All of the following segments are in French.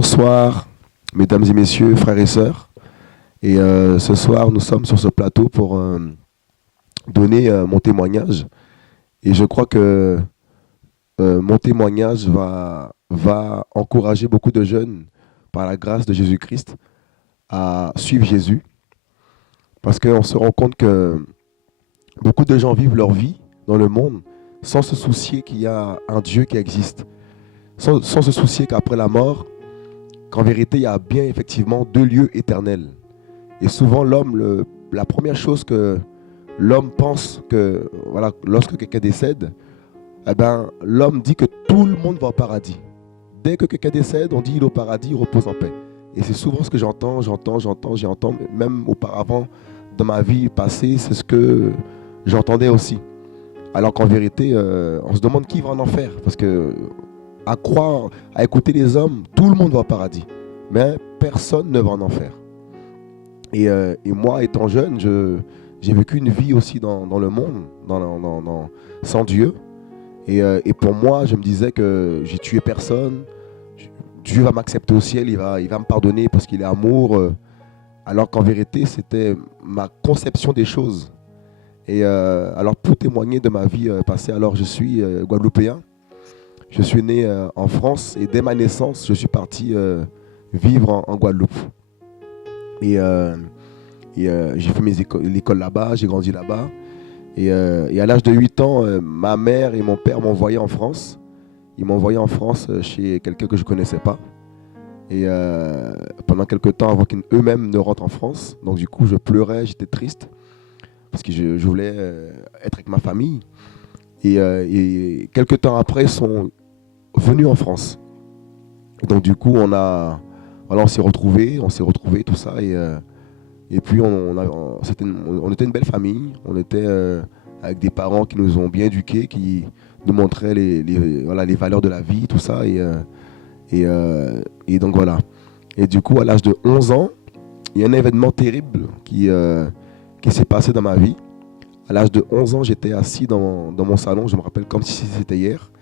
Bonsoir, mesdames et messieurs, frères et sœurs. Ce soir, nous sommes sur ce plateau pour donner mon témoignage. Et je crois que mon témoignage va encourager beaucoup de jeunes, par la grâce de Jésus-Christ, à suivre Jésus. Parce qu'on se rend compte que beaucoup de gens vivent leur vie dans le monde sans se soucier qu'il y a un Dieu qui existe, sans se soucier qu'après la mort, qu'en vérité, il y a bien effectivement deux lieux éternels. Et souvent, la première chose que l'homme pense que, voilà, lorsque quelqu'un décède, eh ben, l'homme dit que tout le monde va au paradis. Dès que quelqu'un décède, on dit il est au paradis, il repose en paix. Et c'est souvent ce que j'entends, même auparavant, dans ma vie passée, c'est ce que j'entendais aussi. Alors qu'en vérité, on se demande qui va en enfer. Parce que à croire, à écouter les hommes, tout le monde va au paradis. Mais personne ne va en enfer. Et moi, étant jeune, j'ai vécu une vie aussi dans le monde, sans Dieu. Et pour moi, je me disais que j'ai tué personne. Dieu va m'accepter au ciel, il va me pardonner parce qu'il est amour. Alors qu'en vérité, c'était ma conception des choses. Et alors, pour témoigner de ma vie passée, alors je suis guadeloupéen. Je suis né en France et dès ma naissance, je suis parti vivre en Guadeloupe. Et j'ai fait l'école là-bas, j'ai grandi là-bas. Et à l'âge de 8 ans, ma mère et mon père m'ont envoyé en France. Ils m'ont envoyé en France chez quelqu'un que je ne connaissais pas. Et pendant quelques temps, avant qu'eux-mêmes ne rentrent en France. Donc du coup, je pleurais, j'étais triste. Parce que je voulais être avec ma famille. Et quelques temps après, ils sont venus en France. Et donc du coup, on s'est retrouvés, tout ça. Et puis, on était une belle famille. On était avec des parents qui nous ont bien éduqués, qui nous montraient les valeurs de la vie, tout ça. Et donc, voilà. Et du coup, à l'âge de 11 ans, il y a un événement terrible qui s'est passé dans ma vie. À l'âge de 11 ans, j'étais assis dans mon salon. Je me rappelle comme si c'était hier.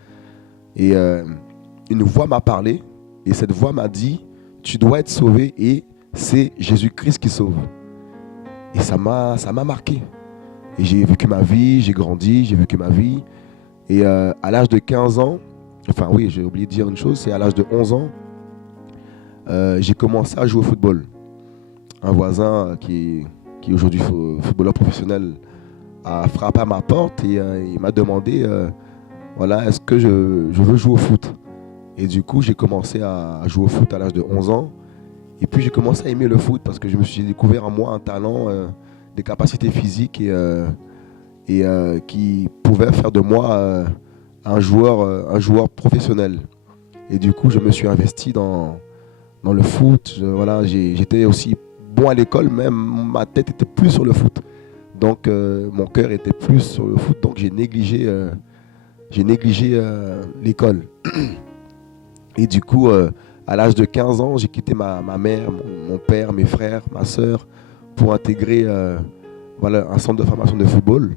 Et une voix m'a parlé. Et cette voix m'a dit, tu dois être sauvé et c'est Jésus-Christ qui sauve. Et ça m'a marqué. Et j'ai vécu ma vie, j'ai grandi, j'ai vécu ma vie. Et à l'âge de 15 ans, enfin oui, j'ai oublié de dire une chose, c'est à l'âge de 11 ans, j'ai commencé à jouer au football. Un voisin qui est aujourd'hui footballeur professionnel a frappé à ma porte et il m'a demandé, voilà, est-ce que je veux jouer au foot? Et du coup, j'ai commencé à jouer au foot à l'âge de 11 ans. Et puis j'ai commencé à aimer le foot parce que je me suis découvert en moi un talent, des capacités physiques et qui pouvaient faire de moi un joueur professionnel. Et du coup, je me suis investi dans le foot. Voilà, j'étais aussi bon à l'école, même ma tête était plus sur le foot. Donc mon cœur était plus sur le foot, donc j'ai négligé l'école. Et du coup, à l'âge de 15 ans, j'ai quitté ma mère, mon père, mes frères, ma sœur, pour intégrer un centre de formation de football.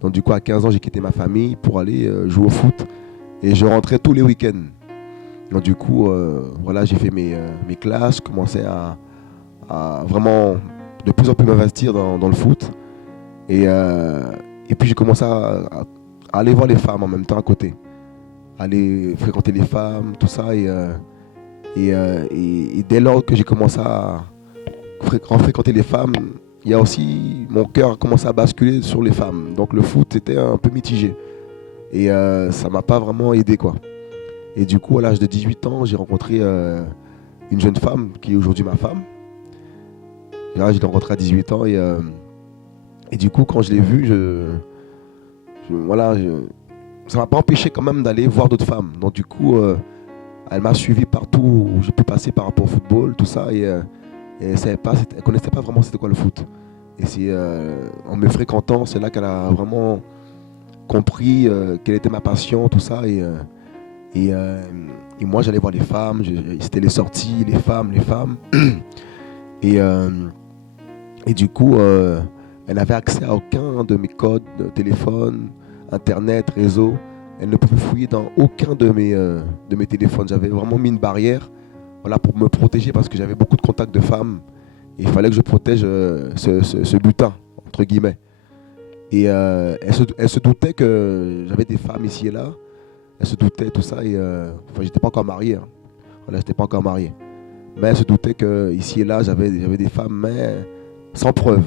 Donc du coup, à 15 ans, j'ai quitté ma famille pour aller jouer au foot. Et je rentrais tous les week-ends. Donc du coup, j'ai fait mes classes, je commençais à vraiment de plus en plus m'investir dans le foot. Et puis j'ai commencé à aller voir les femmes en même temps à côté. Aller fréquenter les femmes, tout ça. Et dès lors que j'ai commencé à fréquenter les femmes, il y a aussi mon cœur a commencé à basculer sur les femmes. Donc le foot était un peu mitigé. Et ça m'a pas vraiment aidé, quoi. Et du coup, à l'âge de 18 ans, j'ai rencontré une jeune femme qui est aujourd'hui ma femme. Là, je l'ai rencontrée à 18 ans et du coup, quand je l'ai vue, ça m'a pas empêché quand même d'aller voir d'autres femmes. Donc du coup, elle m'a suivi partout où j'ai pu passer par rapport au football, tout ça. Et elle ne connaissait pas vraiment c'était quoi le foot. Et c'est en me fréquentant, c'est là qu'elle a vraiment compris quelle était ma passion, tout ça. Et moi, j'allais voir les femmes. C'était les sorties, les femmes. Et du coup, elle n'avait accès à aucun de mes codes, téléphone, internet, réseau. Elle ne pouvait fouiller dans aucun de mes téléphones. J'avais vraiment mis une barrière. voilà, pour me protéger parce que j'avais beaucoup de contacts de femmes. Et il fallait que je protège ce butin, entre guillemets. Et elle se doutait que j'avais des femmes ici et là. Elle se doutait, tout ça. Et enfin, j'étais pas encore marié. Hein. Voilà, j'étais pas encore marié. Mais elle se doutait que ici et là, j'avais des femmes, mais sans preuve.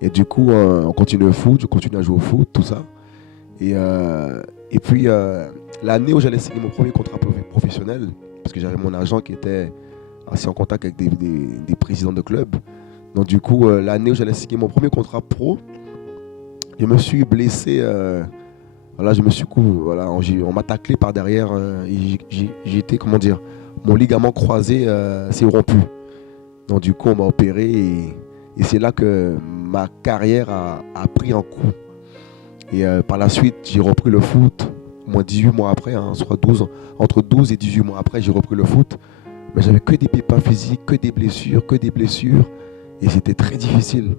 Et du coup, on continue le foot, je continue à jouer au foot, tout ça. Et, et puis, l'année où j'allais signer mon premier contrat professionnel, parce que j'avais mon agent qui était assez en contact avec des présidents de clubs. Donc du coup, l'année où j'allais signer mon premier contrat pro, je me suis blessé. Voilà, je me suis voilà, on m'a taclé par derrière. J'ai été, comment dire, mon ligament croisé s'est rompu. Donc du coup, on m'a opéré et c'est là que ma carrière a pris un coup. Et par la suite, j'ai repris le foot, au moins 18 mois après, hein, soit entre 12 et 18 mois après, j'ai repris le foot. Mais j'avais que des pépins physiques, que des blessures. Et c'était très difficile.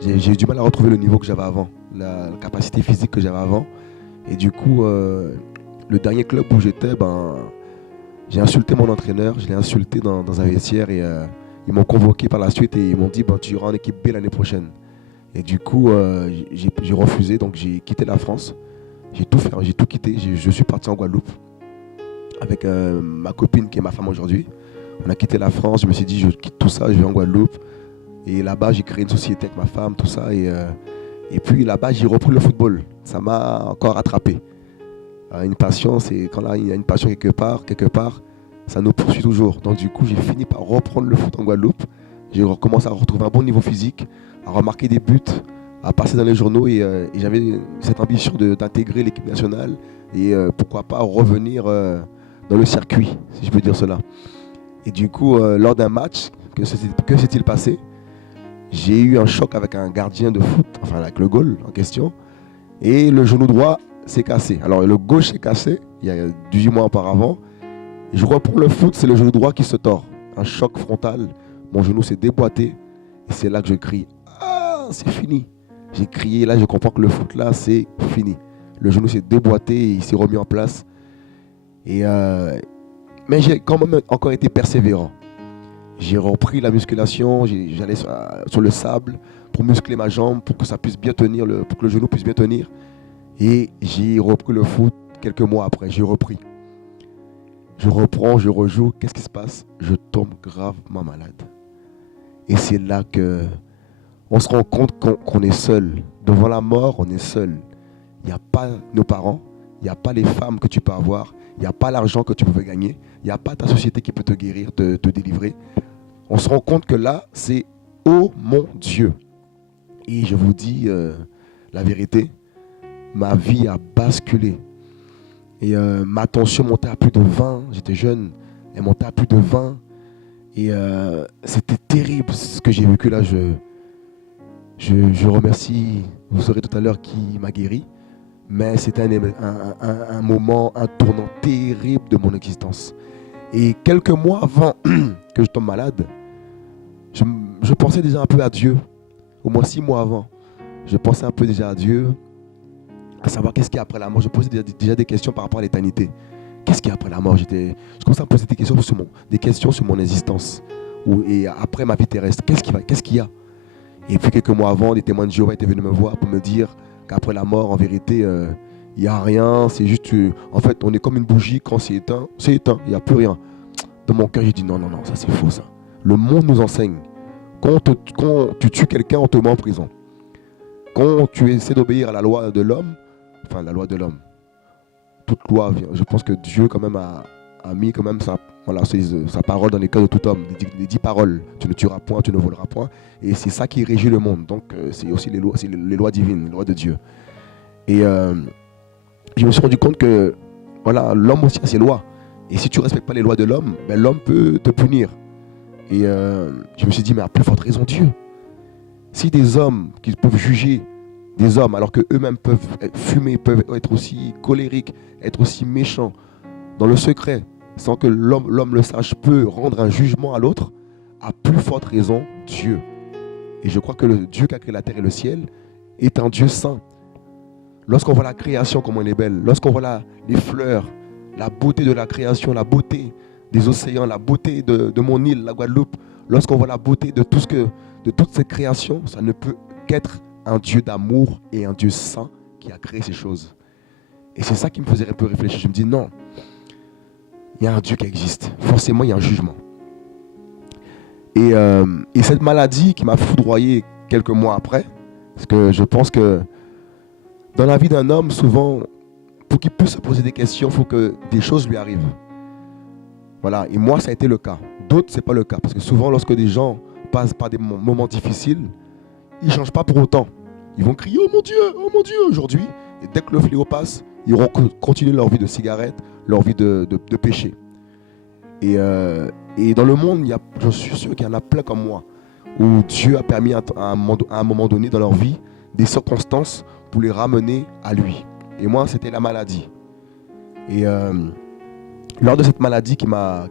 J'ai eu du mal à retrouver le niveau que j'avais avant, la capacité physique que j'avais avant. Et du coup, le dernier club où j'étais, j'ai insulté mon entraîneur, je l'ai insulté dans un vestiaire et ils m'ont convoqué par la suite et ils m'ont dit tu iras en équipe B l'année prochaine. Et du coup, j'ai refusé, donc j'ai quitté la France. J'ai tout quitté. Je suis parti en Guadeloupe avec ma copine qui est ma femme aujourd'hui. On a quitté la France, je me suis dit je quitte tout ça, je vais en Guadeloupe. Et là-bas, j'ai créé une société avec ma femme, tout ça. Et puis là-bas, j'ai repris le football. Ça m'a encore rattrapé. Une passion, c'est quand là, il y a une passion quelque part, ça nous poursuit toujours. Donc du coup, j'ai fini par reprendre le foot en Guadeloupe. J'ai recommencé à retrouver un bon niveau physique, à remarquer des buts, à passer dans les journaux. Et j'avais cette ambition d'intégrer l'équipe nationale et pourquoi pas revenir dans le circuit, si je peux dire cela. Et du coup, lors d'un match, que s'est-il passé? J'ai eu un choc avec un gardien de foot, enfin avec le goal en question, et le genou droit s'est cassé. Alors le gauche s'est cassé, il y a 18 mois auparavant. Et je reprends le foot, c'est le genou droit qui se tord. Un choc frontal, mon genou s'est déboîté, et c'est là que je crie « Ah, c'est fini !» J'ai crié, là je comprends que le foot là, c'est fini. Le genou s'est déboîté et il s'est remis en place. Mais j'ai quand même encore été persévérant. J'ai repris la musculation, j'allais sur le sable pour muscler ma jambe, pour que ça puisse bien tenir, pour que le genou puisse bien tenir. Et j'ai repris le foot quelques mois après, j'ai repris. Je reprends, je rejoue, qu'est-ce qui se passe? Je tombe gravement malade. Et c'est là qu'on se rend compte qu'on est seul. Devant la mort, on est seul. Il n'y a pas nos parents, il n'y a pas les femmes que tu peux avoir, il n'y a pas l'argent que tu peux gagner, il n'y a pas ta société qui peut te guérir, te délivrer. On se rend compte que là, c'est « Oh mon Dieu !» Et je vous dis la vérité, ma vie a basculé. Et ma tension montait à plus de 20, j'étais jeune, elle montait à plus de 20. Et c'était terrible ce que j'ai vécu là. Je remercie, vous saurez tout à l'heure qui m'a guéri. Mais c'était un moment, un tournant terrible de mon existence. Et quelques mois avant que je tombe malade, je pensais déjà un peu à Dieu. Au moins 6 mois avant, je pensais un peu déjà à Dieu, à savoir qu'est-ce qu'il y a après la mort. Je posais déjà des questions par rapport à l'éternité. Qu'est-ce qu'il y a après la mort? Je commençais à me poser des questions sur mon existence. Et après ma vie terrestre, qu'est-ce qu'il y a? Et puis quelques mois avant, des témoins de Jéhovah étaient venus me voir pour me dire qu'après la mort, en vérité, il n'y a rien. C'est juste, en fait, on est comme une bougie, quand c'est éteint, il n'y a plus rien. Dans mon cœur, j'ai dit non, ça c'est faux ça. Le monde nous enseigne. Quand tu tues quelqu'un, on te met en prison. Quand tu essaies d'obéir à la loi de l'homme, enfin la loi de l'homme, toute loi vient. Je pense que Dieu quand même a mis quand même sa parole dans les cœurs de tout homme. Les 10 paroles. Tu ne tueras point, tu ne voleras point. Et c'est ça qui régit le monde. Donc c'est aussi les lois divines, les lois de Dieu. Et je me suis rendu compte que voilà, l'homme aussi a ses lois. Et si tu ne respectes pas les lois de l'homme, l'homme peut te punir. Et je me suis dit, mais à plus forte raison Dieu. Si des hommes qui peuvent juger des hommes alors qu'eux-mêmes peuvent fumer, peuvent être aussi colériques, être aussi méchants, dans le secret, sans que l'homme le sache, peut rendre un jugement à l'autre, à plus forte raison Dieu. Et je crois que le Dieu qui a créé la terre et le ciel est un Dieu saint. Lorsqu'on voit la création, comment elle est belle, lorsqu'on voit les fleurs, la beauté de la création, la beauté des océans, la beauté de mon île, la Guadeloupe, lorsqu'on voit la beauté de de toutes ces créations, ça ne peut qu'être un Dieu d'amour et un Dieu saint qui a créé ces choses. Et c'est ça qui me faisait un peu réfléchir. Je me dis non, il y a un Dieu qui existe. Forcément, il y a un jugement. Et cette maladie qui m'a foudroyé quelques mois après, parce que je pense que dans la vie d'un homme, souvent, pour qu'il puisse se poser des questions, il faut que des choses lui arrivent. Voilà, et moi, ça a été le cas. D'autres, ce n'est pas le cas. Parce que souvent, lorsque des gens passent par des moments difficiles, ils ne changent pas pour autant. Ils vont crier oh mon Dieu, aujourd'hui. Et dès que le fléau passe, ils vont continuer leur vie de cigarette, leur vie de péché. Et dans le monde, je suis sûr qu'il y en a plein comme moi, où Dieu a permis à un moment donné dans leur vie des circonstances pour les ramener à lui. Et moi, c'était la maladie. Et lors de cette maladie qui m'a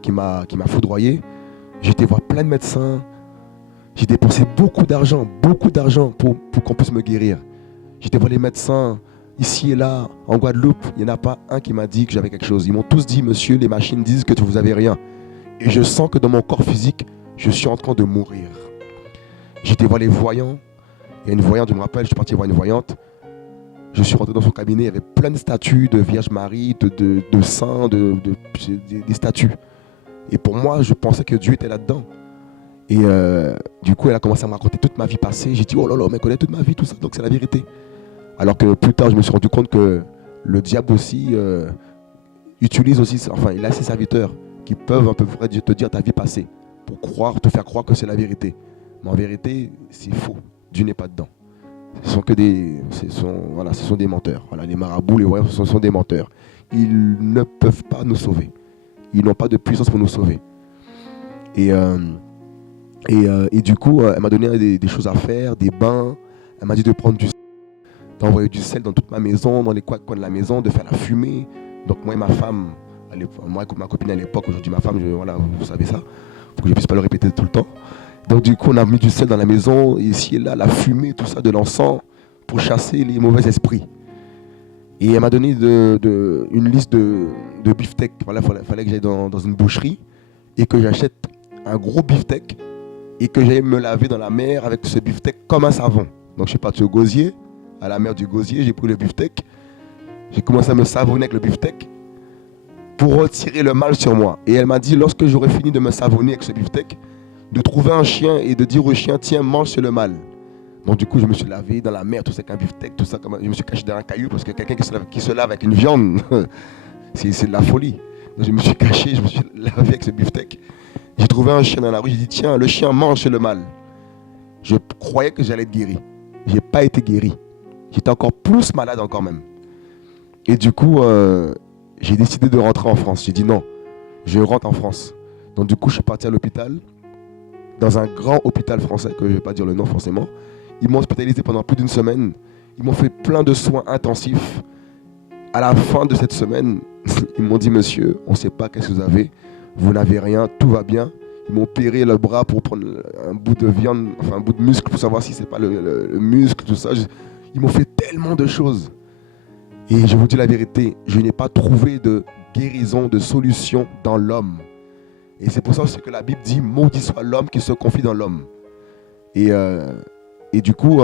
foudroyé, j'ai été voir plein de médecins. J'ai dépensé beaucoup d'argent pour qu'on puisse me guérir. J'ai été voir les médecins ici et là, en Guadeloupe. Il n'y en a pas un qui m'a dit que j'avais quelque chose. Ils m'ont tous dit, monsieur, les machines disent que vous n'avez rien. Et je sens que dans mon corps physique, je suis en train de mourir. J'ai été voir les voyants. Il y a une voyante, je me rappelle, je suis parti voir une voyante. Je suis rentré dans son cabinet, il y avait plein de statues de Vierge Marie, de saints, des statues. Et pour moi, je pensais que Dieu était là-dedans. Et du coup, elle a commencé à me raconter toute ma vie passée. J'ai dit, oh là là, mais elle connaît toute ma vie, tout ça, donc c'est la vérité. Alors que plus tard, je me suis rendu compte que le diable aussi utilise aussi, enfin, il a ses serviteurs qui peuvent un peu te dire ta vie passée pour te faire croire que c'est la vérité. Mais en vérité, c'est faux. Dieu n'est pas dedans. Ce sont des menteurs. Voilà, les marabouts, les voyants, ce sont des menteurs. Ils ne peuvent pas nous sauver. Ils n'ont pas de puissance pour nous sauver. Et du coup, elle m'a donné des choses à faire, des bains. Elle m'a dit de prendre d'envoyer du sel dans toute ma maison, dans les coins de la maison, de faire la fumée. Donc moi et ma femme, ma copine à l'époque, aujourd'hui ma femme, voilà, vous savez ça, pour que je ne puisse pas le répéter tout le temps. Donc du coup, on a mis du sel dans la maison, ici et là, la fumée, tout ça, de l'encens, pour chasser les mauvais esprits. Et elle m'a donné une liste de beefsteak. Voilà, fallait que j'aille dans une boucherie et que j'achète un gros beefsteak et que j'aille me laver dans la mer avec ce beefsteak comme un savon. Donc je suis parti au Gosier, à la mer du Gosier, j'ai pris le beefsteak, j'ai commencé à me savonner avec le beefsteak pour retirer le mal sur moi. Et elle m'a dit, lorsque j'aurai fini de me savonner avec ce beefsteak, de trouver un chien et de dire au chien, tiens, mange sur le mal. Donc du coup, je me suis lavé dans la mer, tout ça, avec un beefsteak, tout ça. Je me suis caché derrière un caillou parce que quelqu'un qui se lave avec une viande, c'est de la folie. Donc je me suis caché, je me suis lavé avec ce beefsteak. J'ai trouvé un chien dans la rue, j'ai dit, tiens, le chien mange sur le mal. Je croyais que j'allais être guéri. Je n'ai pas été guéri. J'étais encore plus malade encore même. Et du coup, j'ai décidé de rentrer en France. J'ai dit non, je rentre en France. Donc du coup, je suis parti à l'hôpital, dans un grand hôpital français, que je ne vais pas dire le nom forcément. Ils m'ont hospitalisé pendant plus d'une semaine. Ils m'ont fait plein de soins intensifs. À la fin de cette semaine, ils m'ont dit, monsieur, on ne sait pas qu'est-ce que vous avez. Vous n'avez rien, tout va bien. Ils m'ont opéré le bras pour prendre un bout de viande, enfin un bout de muscle pour savoir si c'est pas le muscle, tout ça. Ils m'ont fait tellement de choses. Et je vous dis la vérité, je n'ai pas trouvé de guérison, de solution dans l'homme. Et c'est pour ça aussi que la Bible dit, maudit soit l'homme qui se confie dans l'homme. Et du coup,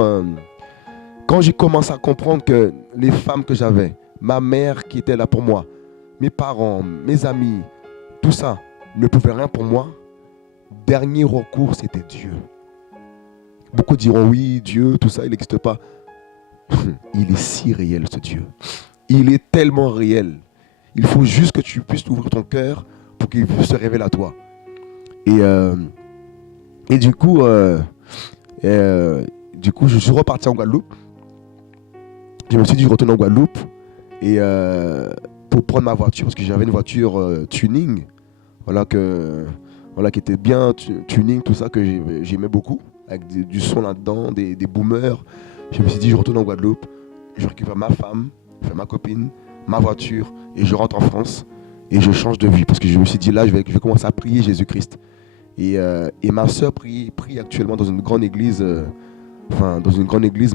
quand j'ai commencé à comprendre que les femmes que j'avais, ma mère qui était là pour moi, mes parents, mes amis, tout ça ne pouvait rien pour moi, dernier recours, c'était Dieu. Beaucoup diront, oui, Dieu, tout ça, il n'existe pas. Il est si réel, ce Dieu. Il est tellement réel. Il faut juste que tu puisses ouvrir ton cœur pour qu'il se révèle à toi. Et du coup, je suis reparti en Guadeloupe. Je me suis dit, je retourne en Guadeloupe et pour prendre ma voiture, parce que j'avais une voiture tuning, qui était bien tuning, tout ça, que j'aimais beaucoup, avec du son là-dedans, des boomers. Je me suis dit, je retourne en Guadeloupe, je récupère ma femme, ma copine, ma voiture, et je rentre en France, et je change de vie, parce que je me suis dit, là, je vais commencer à prier Jésus-Christ. Et ma soeur prie actuellement dans une grande église,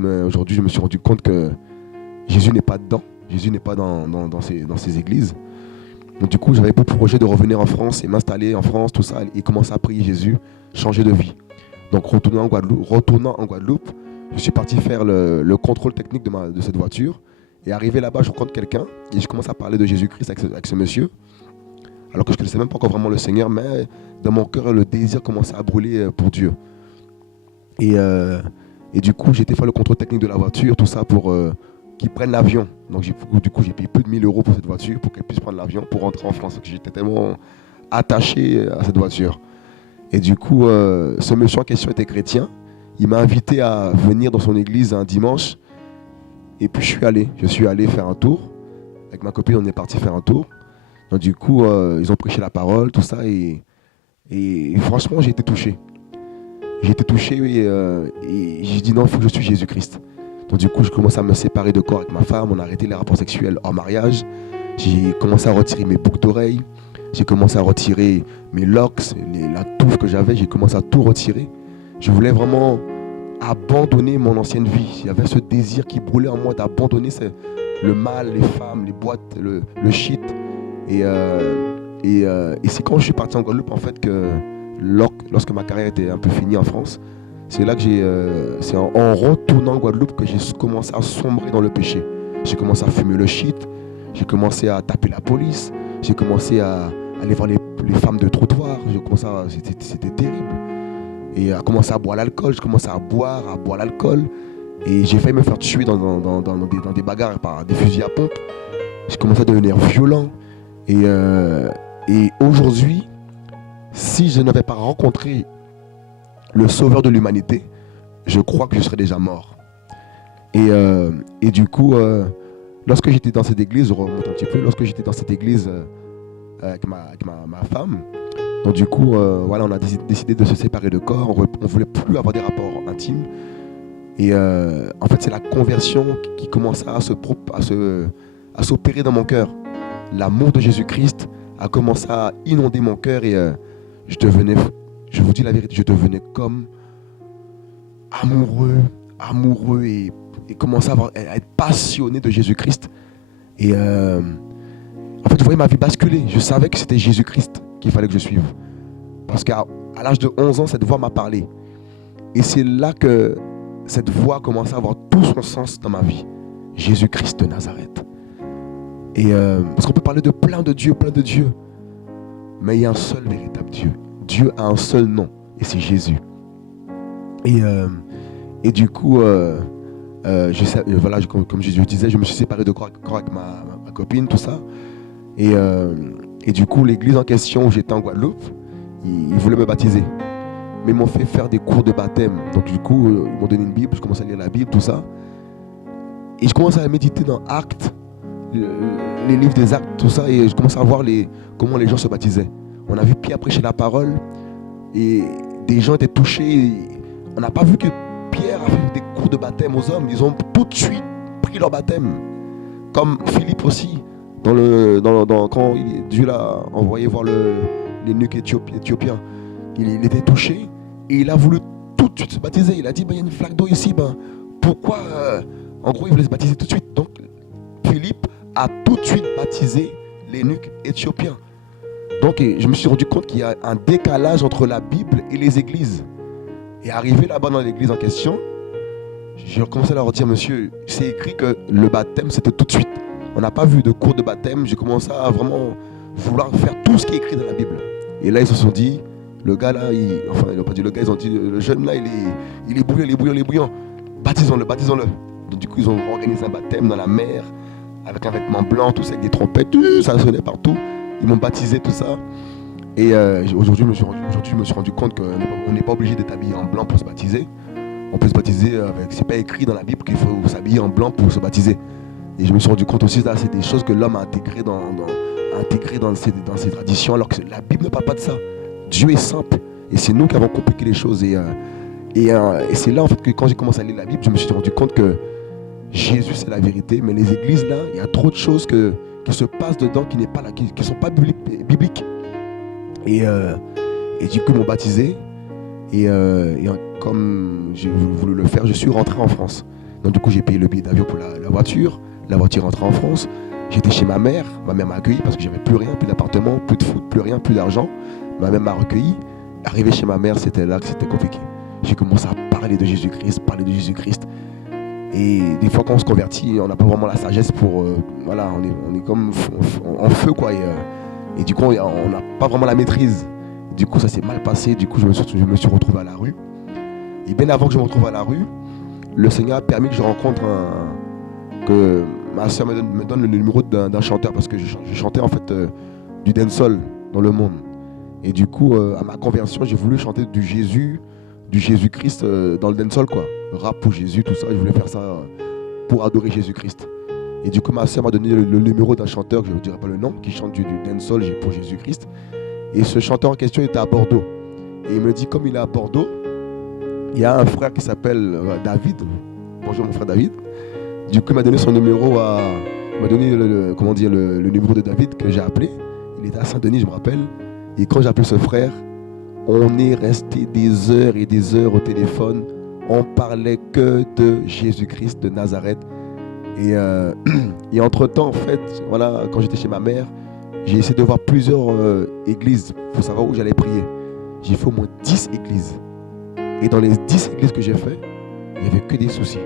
mais aujourd'hui, je me suis rendu compte que Jésus n'est pas dedans, Jésus n'est pas dans ces églises. Donc du coup, j'avais pour projet de revenir en France et m'installer en France, tout ça, et commencer à prier Jésus, changer de vie. Donc retournant en Guadeloupe, je suis parti faire le contrôle technique de cette voiture. Et arrivé là-bas, je rencontre quelqu'un et je commence à parler de Jésus-Christ avec ce monsieur. Alors que je ne connaissais même pas encore vraiment le Seigneur, mais dans mon cœur, le désir commençait à brûler pour Dieu. Et, du coup, j'ai été faire le contrôle technique de la voiture, tout ça pour qu'ils prennent l'avion. Donc du coup, j'ai payé plus de 1000 euros pour cette voiture, pour qu'elle puisse prendre l'avion pour rentrer en France. Donc, j'étais tellement attaché à cette voiture. Et du coup, ce monsieur en question était chrétien. Il m'a invité à venir dans son église un dimanche. Et puis je suis allé faire un tour. Avec ma copine, on est parti faire un tour. Donc du coup, ils ont prêché la parole, tout ça. Et franchement, j'ai été touché. J'ai été touché et j'ai dit non, il faut que je suis Jésus-Christ. Donc du coup, je commence à me séparer de corps avec ma femme. On a arrêté les rapports sexuels hors mariage. J'ai commencé à retirer mes boucles d'oreilles. J'ai commencé à retirer mes locks, la touffe que j'avais. J'ai commencé à tout retirer. Je voulais vraiment abandonner mon ancienne vie. Il y avait ce désir qui brûlait en moi d'abandonner le mal, les femmes, les boîtes, le shit. Et c'est quand je suis parti en Guadeloupe, en fait, que lorsque ma carrière était un peu finie en France, c'est là que c'est en retournant en Guadeloupe que j'ai commencé à sombrer dans le péché. J'ai commencé à fumer le shit, j'ai commencé à taper la police, j'ai commencé à aller voir les femmes de trottoir, c'était terrible. Et à commencer à boire l'alcool, je commençais à boire l'alcool. Et j'ai failli me faire tuer dans des bagarres par des fusils à pompe. J'ai commencé à devenir violent. Et aujourd'hui, si je n'avais pas rencontré le sauveur de l'humanité, je crois que je serais déjà mort. Et du coup, lorsque j'étais dans cette église, je remonte un petit peu, lorsque j'étais dans cette église avec ma femme, donc du coup, voilà, on a décidé de se séparer de corps, on ne voulait plus avoir des rapports intimes. Et en fait, c'est la conversion qui commença à s'opérer dans mon cœur. L'amour de Jésus-Christ a commencé à inonder mon cœur et je vous dis la vérité, je devenais comme amoureux et commençais à être passionné de Jésus-Christ. Et en fait, vous voyez ma vie basculer. Je savais que c'était Jésus-Christ qu'il fallait que je suive. Parce qu'à l'âge de 11 ans, cette voix m'a parlé. Et c'est là que cette voix a commencé à avoir tout son sens dans ma vie. Jésus-Christ de Nazareth. Et parce qu'on peut parler de plein de dieux. Mais il y a un seul véritable Dieu. Dieu a un seul nom. Et c'est Jésus. Et du coup, voilà, comme je disais, je me suis séparé de corps avec ma copine, tout ça. Et du coup, l'église en question où j'étais en Guadeloupe, ils voulaient me baptiser. Mais ils m'ont fait faire des cours de baptême. Donc du coup, ils m'ont donné une Bible, je commence à lire la Bible, tout ça. Et je commence à méditer dans Actes, les livres des Actes, tout ça. Et je commence à voir comment les gens se baptisaient. On a vu Pierre prêcher la parole. Et des gens étaient touchés. On n'a pas vu que Pierre a fait des cours de baptême aux hommes. Ils ont tout de suite pris leur baptême. Comme Philippe aussi. Quand Dieu l'a envoyé voir l'eunuque éthiopien, il était touché et il a voulu tout de suite se baptiser. Il a dit, il y a une flaque d'eau ici, pourquoi en gros il voulait se baptiser tout de suite. Donc Philippe a tout de suite baptisé l'eunuque éthiopien. Donc je me suis rendu compte qu'il y a un décalage entre la Bible et les églises. Et arrivé là-bas dans l'église en question, j'ai commencé à leur dire, monsieur, c'est écrit que le baptême c'était tout de suite. On n'a pas vu de cours de baptême. J'ai commencé à vraiment vouloir faire tout ce qui est écrit dans la Bible. Et là, ils se sont dit, le gars là, ils n'ont pas dit le gars, ils ont dit, le jeune là, il est bouillant. Baptisons-le. Donc du coup, ils ont organisé un baptême dans la mer, avec un vêtement blanc, tout ça, avec des trompettes, tout, ça sonnait partout. Ils m'ont baptisé, tout ça. Et aujourd'hui, je me suis rendu compte qu'on n'est pas obligé d'être habillé en blanc pour se baptiser. On peut se baptiser avec, c'est pas écrit dans la Bible qu'il faut s'habiller en blanc pour se baptiser. Et je me suis rendu compte aussi que c'est des choses que l'homme a intégrées dans ses traditions, alors que la Bible ne parle pas de ça. Dieu est simple. Et c'est nous qui avons compliqué les choses. Et c'est là en fait que quand j'ai commencé à lire la Bible, je me suis rendu compte que Jésus c'est la vérité. Mais les églises là, il y a trop de choses qui se passent dedans qui ne sont pas bibliques. Et du coup ils m'ont baptisé. Et comme j'ai voulu le faire, je suis rentré en France. Donc du coup j'ai payé le billet d'avion pour la voiture. La voiture rentre en France. J'étais chez ma mère m'a accueilli parce que j'avais plus rien, plus d'appartement, plus de foot, plus rien, plus d'argent. Ma mère m'a recueilli. Arrivé chez ma mère, c'était là que c'était compliqué. J'ai commencé à parler de Jésus-Christ, parler de Jésus-Christ. Et des fois, quand on se convertit, on n'a pas vraiment la sagesse pour... voilà, on est comme en feu, quoi. Et du coup, on n'a pas vraiment la maîtrise. Du coup, ça s'est mal passé. Du coup, je me suis retrouvé à la rue. Et bien avant que je me retrouve à la rue, le Seigneur a permis que je rencontre que ma soeur me donne le numéro d'un chanteur parce que je chantais en fait du dancehall dans le monde. Et du coup, à ma conversion, j'ai voulu chanter du Jésus-Christ dans le dancehall, quoi. Rap pour Jésus, tout ça. Je voulais faire ça pour adorer Jésus-Christ. Et du coup, ma soeur m'a donné le numéro d'un chanteur, que je ne dirai pas le nom, qui chante du dancehall pour Jésus-Christ. Et ce chanteur en question était à Bordeaux. Et il me dit, comme il est à Bordeaux, il y a un frère qui s'appelle David. Bonjour mon frère David. Du coup, il m'a donné son numéro il m'a donné le numéro de David que j'ai appelé. Il était à Saint-Denis, je me rappelle. Et quand j'ai appelé ce frère, on est resté des heures et des heures au téléphone. On parlait que de Jésus-Christ de Nazareth. Et entre-temps, en fait, voilà, quand j'étais chez ma mère, j'ai essayé de voir plusieurs églises pour savoir où j'allais prier. J'ai fait au moins 10 églises. Et dans les 10 églises que j'ai fait, il n'y avait que des soucis.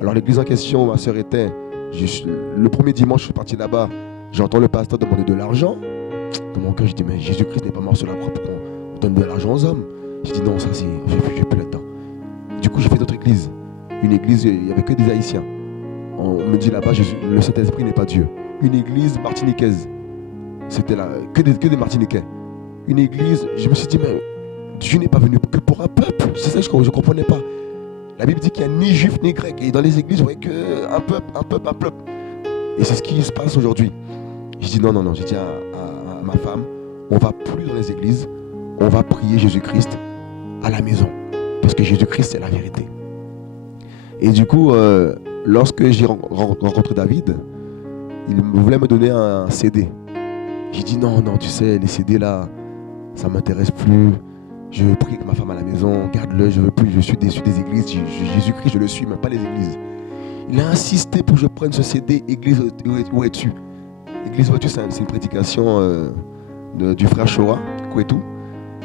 Alors l'église en question, ma soeur était... le premier dimanche, je suis parti là-bas. J'entends le pasteur demander de l'argent. Dans mon cœur, je dis, mais Jésus-Christ n'est pas mort sur la croix pour qu'on donne de l'argent aux hommes. J'ai dit, non, ça c'est... J'ai plus là-dedans. Du coup, j'ai fait d'autres églises. Une église, il n'y avait que des Haïtiens. On me dit là-bas, le Saint-Esprit n'est pas Dieu. Une église martiniquaise. C'était là, que des Martiniquais. Une église, je me suis dit, mais Dieu n'est pas venu que pour un peuple. C'est ça que je ne comprenais pas. La Bible dit qu'il n'y a ni juif ni grec. Et dans les églises, vous voyez qu'un peuple. Et c'est ce qui se passe aujourd'hui. Je dis non. J'ai dit à ma femme, on ne va plus dans les églises, on va prier Jésus-Christ à la maison. Parce que Jésus-Christ, c'est la vérité. Et du coup, lorsque j'ai rencontré David, il voulait me donner un CD. J'ai dit non, tu sais, les CD là, ça ne m'intéresse plus. Je prie avec ma femme à la maison, garde-le, je veux plus, je suis déçu des églises. Jésus-Christ, je le suis, mais pas les églises. Il a insisté pour que je prenne ce CD, Église, où es-tu? Église, où es-tu, c'est une prédication du frère Shoah, Kouetou.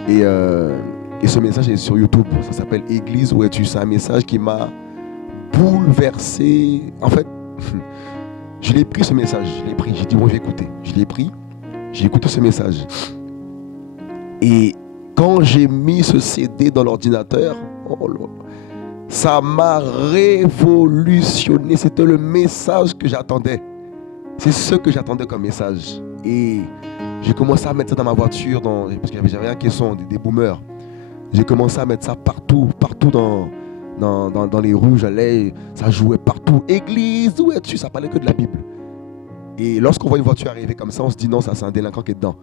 Et ce message est sur YouTube, ça s'appelle Église, où es-tu? C'est un message qui m'a bouleversé. En fait, je l'ai pris ce message, j'ai dit bon, je vais écouter. Je l'ai pris, j'ai écouté ce message. Et quand j'ai mis ce CD dans l'ordinateur, ça m'a révolutionné. C'était le message que j'attendais. C'est ce que j'attendais comme message. Et j'ai commencé à mettre ça dans ma voiture, parce que j'avais un caisson, des boomers. J'ai commencé à mettre ça partout dans les rues. J'allais, ça jouait partout. Église, où es-tu? Ça parlait que de la Bible. Et lorsqu'on voit une voiture arriver comme ça, on se dit non, ça c'est un délinquant qui est dedans.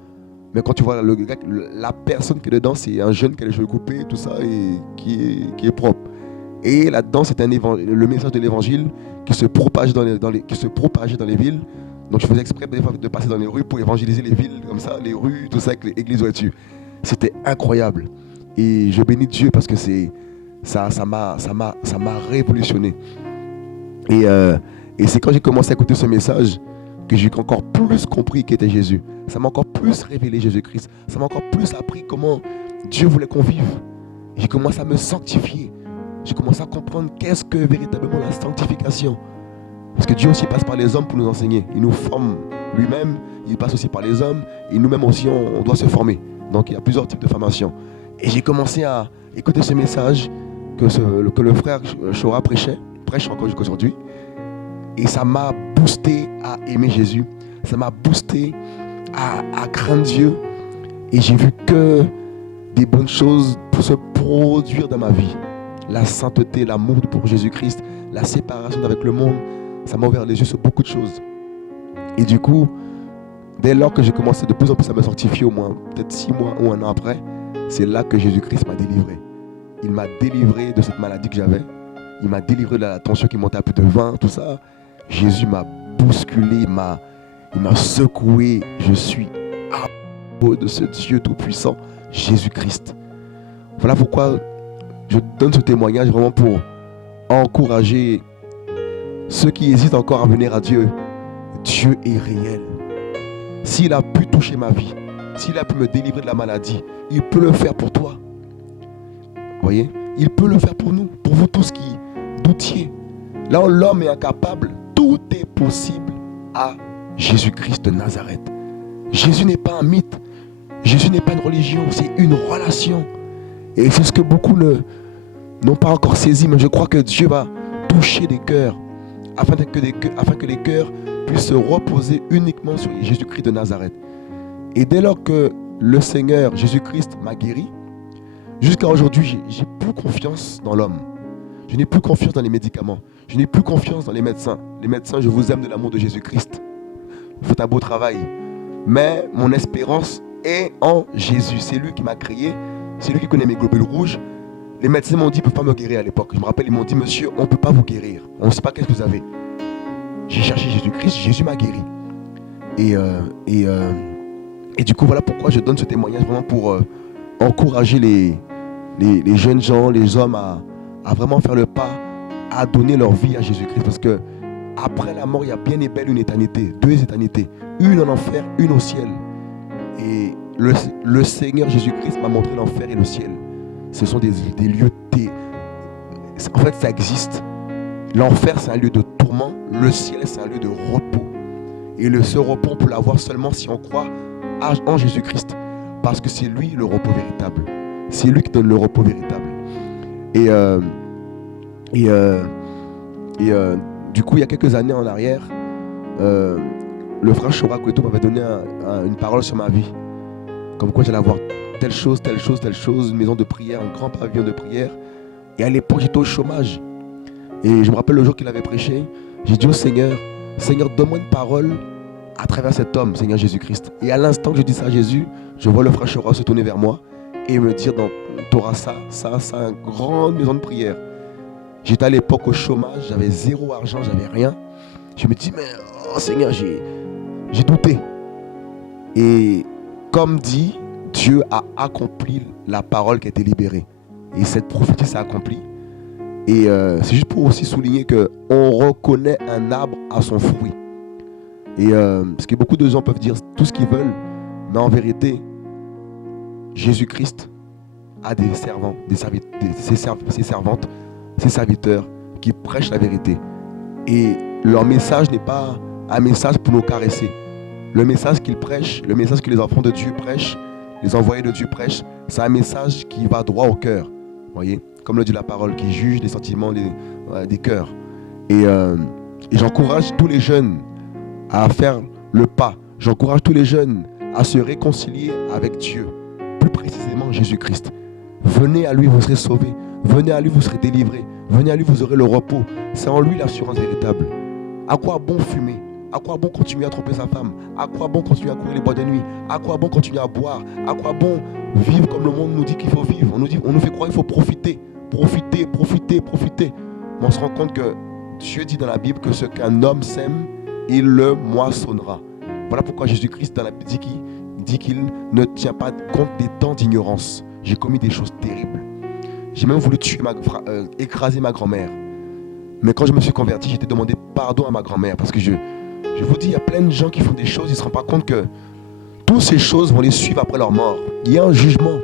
Mais quand tu vois la personne qui est dedans, c'est un jeune qui a les cheveux coupés, tout ça, et qui est propre. Et là-dedans, c'est le message de l'évangile qui se propageait dans les villes. Donc je faisais exprès des fois de passer dans les rues pour évangéliser les villes, comme ça, les rues, tout ça, avec l'église où es-tu. C'était incroyable. Et je bénis Dieu parce que ça m'a révolutionné. Et c'est quand j'ai commencé à écouter ce message que j'ai encore plus compris qui était Jésus. Ça m'a encore plus révélé Jésus-Christ. Ça m'a encore plus appris comment Dieu voulait qu'on vive. J'ai commencé à me sanctifier. J'ai commencé à comprendre qu'est-ce que véritablement la sanctification. Parce que Dieu aussi passe par les hommes pour nous enseigner. Il nous forme lui-même, il passe aussi par les hommes. Et nous-mêmes aussi, on doit se former. Donc il y a plusieurs types de formation. Et j'ai commencé à écouter ce message que le frère Shoah prêche encore jusqu'aujourd'hui. Et ça m'a boosté à aimer Jésus. Ça m'a boosté à craindre Dieu. Et j'ai vu que des bonnes choses pour se produire dans ma vie. La sainteté, l'amour pour Jésus-Christ, la séparation avec le monde, ça m'a ouvert les yeux sur beaucoup de choses. Et du coup, dès lors que j'ai commencé de plus en plus à me sanctifier, au moins peut-être 6 mois ou 1 an après, c'est là que Jésus-Christ m'a délivré. Il m'a délivré de cette maladie que j'avais. Il m'a délivré de la tension qui montait à plus de 20, tout ça. Jésus m'a bousculé, il m'a secoué. Je suis amoureux de ce Dieu tout-puissant, Jésus-Christ. Voilà pourquoi je donne ce témoignage vraiment pour encourager ceux qui hésitent encore à venir à Dieu. Dieu est réel. S'il a pu toucher ma vie, s'il a pu me délivrer de la maladie, il peut le faire pour toi. Vous voyez? Il peut le faire pour nous, pour vous tous qui doutiez. Là où l'homme est incapable, tout est possible à Jésus-Christ de Nazareth. Jésus n'est pas un mythe. Jésus n'est pas une religion, c'est une relation. Et c'est ce que beaucoup n'ont pas encore saisi, mais je crois que Dieu va toucher des cœurs afin que les cœurs puissent se reposer uniquement sur Jésus-Christ de Nazareth. Et dès lors que le Seigneur Jésus-Christ m'a guéri, jusqu'à aujourd'hui, j'ai plus confiance dans l'homme. Je n'ai plus confiance dans les médicaments. Je n'ai plus confiance dans les médecins. Les médecins, je vous aime de l'amour de Jésus-Christ. Vous faites un beau travail. Mais mon espérance est en Jésus. C'est lui qui m'a créé. C'est lui qui connaît mes globules rouges. Les médecins m'ont dit qu'ils ne peuvent pas me guérir à l'époque. Je me rappelle, ils m'ont dit, monsieur, on ne peut pas vous guérir. On ne sait pas qu'est-ce que vous avez. J'ai cherché Jésus-Christ, Jésus m'a guéri. Et du coup, voilà pourquoi je donne ce témoignage vraiment pour encourager les jeunes gens, les hommes à vraiment faire le pas, à donner leur vie à Jésus-Christ. Parce que après la mort, il y a bien et belle une éternité, 2 éternités. Une en enfer, une au ciel. Et le Seigneur Jésus-Christ m'a montré l'enfer et le ciel. Ce sont des lieux... En fait, ça existe. L'enfer, c'est un lieu de tourment. Le ciel, c'est un lieu de repos. Et ce repos, on peut l'avoir seulement si on croit en Jésus-Christ. Parce que c'est lui le repos véritable. C'est lui qui donne le repos véritable. Du coup, il y a quelques années en arrière, le frère Chora Kweto m'avait donné une parole sur ma vie. Comme quoi j'allais avoir telle chose, une maison de prière, un grand pavillon de prière. Et à l'époque, j'étais au chômage. Et je me rappelle le jour qu'il avait prêché, j'ai dit au Seigneur, Seigneur, donne-moi une parole à travers cet homme, Seigneur Jésus-Christ. Et à l'instant que je dis ça à Jésus, je vois le frère Chora se tourner vers moi et me dire, tu auras ça, une grande maison de prière. J'étais à l'époque au chômage, j'avais 0 argent, j'avais rien. Je me dis, mais oh Seigneur, j'ai douté. Et comme dit, Dieu a accompli la parole qui a été libérée. Et cette prophétie s'est accomplie. Et c'est juste pour aussi souligner qu'on reconnaît un arbre à son fruit. Et parce que beaucoup de gens peuvent dire tout ce qu'ils veulent, mais en vérité, Jésus-Christ a des servants, ses servantes, ses serviteurs qui prêchent la vérité. Et leur message n'est pas un message pour nous caresser. Le message qu'ils prêchent, le message que les enfants de Dieu prêchent, les envoyés de Dieu prêchent, c'est un message qui va droit au cœur. Voyez, comme le dit la parole, qui juge les sentiments des cœurs. Et j'encourage tous les jeunes à faire le pas. J'encourage tous les jeunes à se réconcilier avec Dieu, plus précisément Jésus-Christ. Venez à lui, vous serez sauvés. Venez à lui, vous serez délivrés. Venez à lui, vous aurez le repos. C'est en lui l'assurance véritable. À quoi bon fumer? À quoi bon continuer à tromper sa femme? À quoi bon continuer à courir les bois de nuit? À quoi bon continuer à boire? À quoi bon vivre comme le monde nous dit qu'il faut vivre? On nous fait croire qu'il faut profiter. Profiter. Mais on se rend compte que Dieu dit dans la Bible que ce qu'un homme sème, il le moissonnera. Voilà pourquoi Jésus-Christ dans la Bible dit qu'il ne tient pas compte des temps d'ignorance. J'ai commis des choses terribles. J'ai même voulu écraser ma grand-mère. Mais quand je me suis converti, j'ai demandé pardon à ma grand-mère. Parce que je vous dis, il y a plein de gens qui font des choses, ils ne se rendent pas compte que toutes ces choses vont les suivre après leur mort. Il y a un jugement.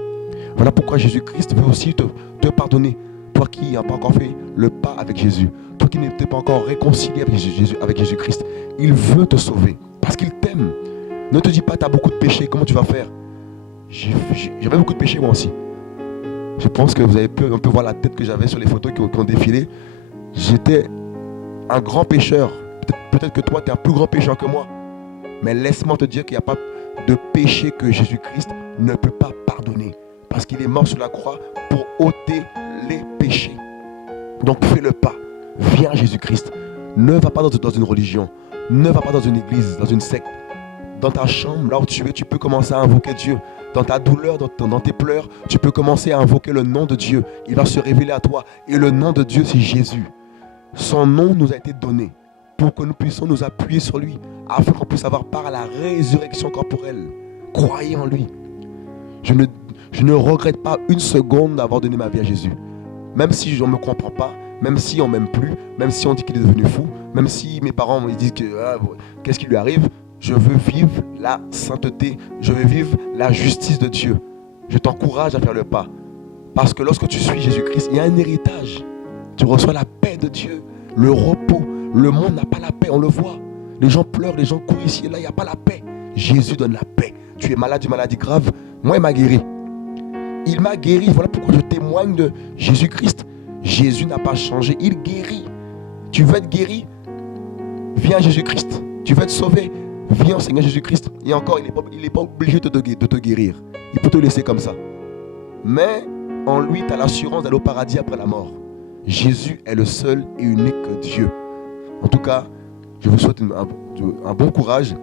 Voilà pourquoi Jésus-Christ veut aussi te pardonner. Toi qui n'as pas encore fait le pas avec Jésus. Toi qui n'es pas encore réconcilié avec Jésus-Christ. Il veut te sauver. Parce qu'il t'aime. Ne te dis pas, tu as beaucoup de péchés, comment tu vas faire? J'avais beaucoup de péchés moi aussi. Je pense que vous avez pu un peu voir la tête que j'avais sur les photos qui ont défilé. J'étais un grand pécheur. Peut-être que toi, tu es un plus grand pécheur que moi. Mais laisse-moi te dire qu'il n'y a pas de péché que Jésus-Christ ne peut pas pardonner. Parce qu'il est mort sur la croix pour ôter les péchés. Donc fais le pas. Viens à Jésus-Christ. Ne va pas dans une religion. Ne va pas dans une église, dans une secte. Dans ta chambre, là où tu es, tu peux commencer à invoquer Dieu. Dans ta douleur, dans tes pleurs, tu peux commencer à invoquer le nom de Dieu. Il va se révéler à toi. Et le nom de Dieu, c'est Jésus. Son nom nous a été donné pour que nous puissions nous appuyer sur lui, afin qu'on puisse avoir part à la résurrection corporelle. Croyez en lui. Je ne regrette pas une seconde d'avoir donné ma vie à Jésus. Même si je ne me comprends pas, même si on m'aime plus, même si on dit qu'il est devenu fou, même si mes parents me disent que qu'est-ce qui lui arrive, je veux vivre la sainteté, je veux vivre la justice de Dieu. Je t'encourage à faire le pas. Parce que lorsque tu suis Jésus-Christ, il y a un héritage. Tu reçois la paix de Dieu, le repos. Le monde n'a pas la paix, on le voit. Les gens pleurent, les gens courent ici et là, il n'y a pas la paix. Jésus donne la paix. Tu es malade d'une maladie grave, moi il m'a guéri. Il m'a guéri, voilà pourquoi je témoigne de Jésus-Christ. Jésus n'a pas changé, il guérit. Tu veux être guéri, viens à Jésus-Christ. Tu veux être sauvé, viens au Seigneur Jésus-Christ. Et encore, il n'est pas obligé de te guérir. Il peut te laisser comme ça. Mais en lui, tu as l'assurance d'aller au paradis après la mort. Jésus est le seul et unique Dieu. En tout cas, je vous souhaite un bon courage.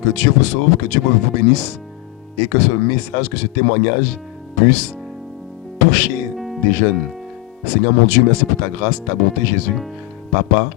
Que Dieu vous sauve, que Dieu vous bénisse et que ce message, que ce témoignage puisse toucher des jeunes. Seigneur mon Dieu, merci pour ta grâce, ta bonté Jésus. Papa,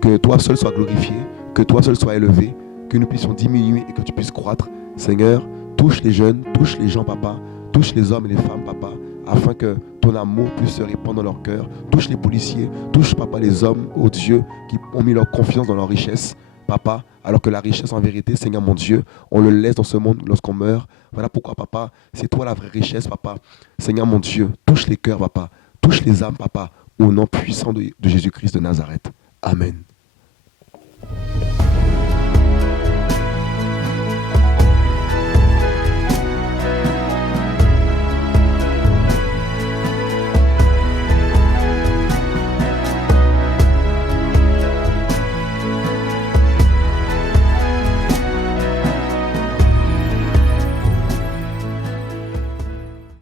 que toi seul sois glorifié, que toi seul sois élevé, que nous puissions diminuer et que tu puisses croître. Seigneur, touche les jeunes, touche les gens, papa, touche les hommes et les femmes, papa, afin que ton amour puisse se répandre dans leur cœur. Touche les policiers, touche, papa, les hommes, ô Dieu, qui ont mis leur confiance dans leur richesse, papa, alors que la richesse en vérité, Seigneur mon Dieu, on le laisse dans ce monde lorsqu'on meurt. Voilà pourquoi, papa, c'est toi la vraie richesse, papa. Seigneur mon Dieu, touche les cœurs, papa, touche les âmes, papa, au nom puissant de Jésus-Christ de Nazareth. Amen.